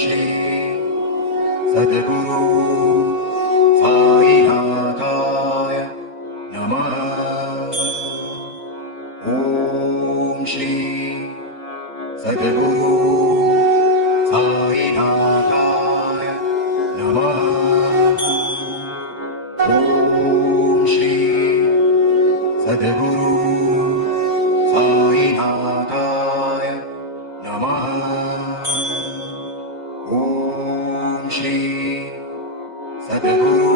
श्री सद्गुरु साईनाथाय नमः। ॐ श्री सद्गुरु साईनाथाय नमः। ॐ श्री सद्गुरु साईनाथाय नमः। ॐ श्री सद्गुरु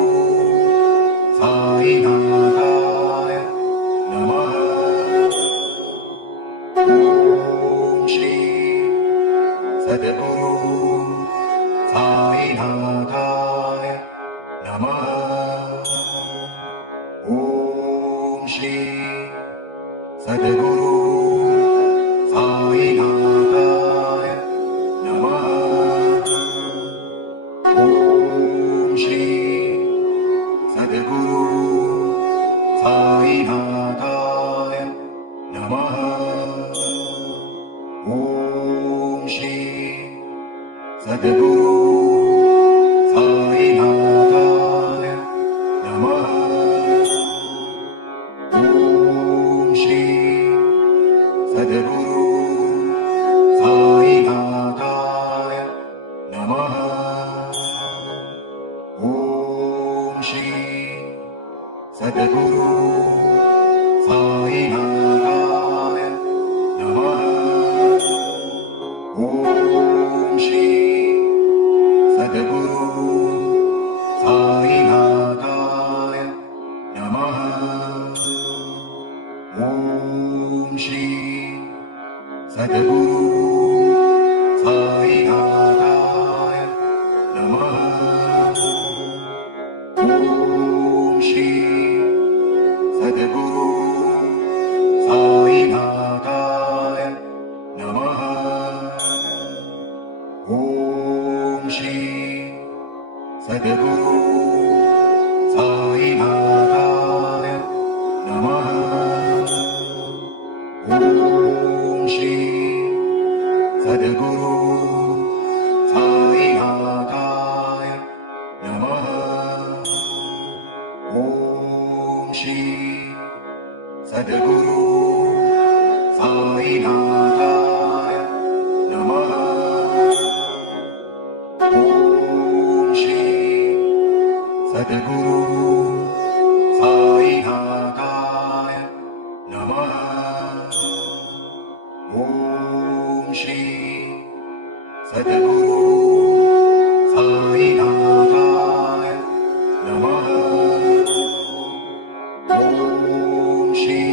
साईनाथाय नमः। ॐ श्री सद्गुरु साईनाथाय नमः। ॐ श्री सद्गुरु साईनाथाय नमः। ॐ श्री सद्गुरु साईनाथाय नमः। ॐ श्री सद्गुरु साईनाथाय नमः। ॐ श्री सद्गुरु साईनाथाय नमः। ॐ श्री सद्गुरु साईनाथाय नमः। ॐ श्री सद्गुरु साईनाथाय नमः। ॐ श्री सद्गुरु साईनाथाय नमः। ॐ श्री सद्गुरु साईनाथाय नमः। ॐ श्री सद्गुरु साईनाथाय नमः। ॐ श्री सद्गुरु साईनाथाय नमः। ॐ श्री सद्गुरु साईनाथाय नमः। ॐ श्री सद्गुरु साईनाथाय नमः। ॐ श्री सद्गुरु साईनाथाय नमः। ॐ श्री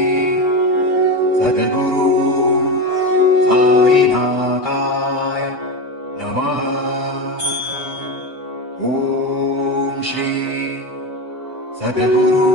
सद्गुरु साईनाथाय नमः। ॐ श्री सद्गुरु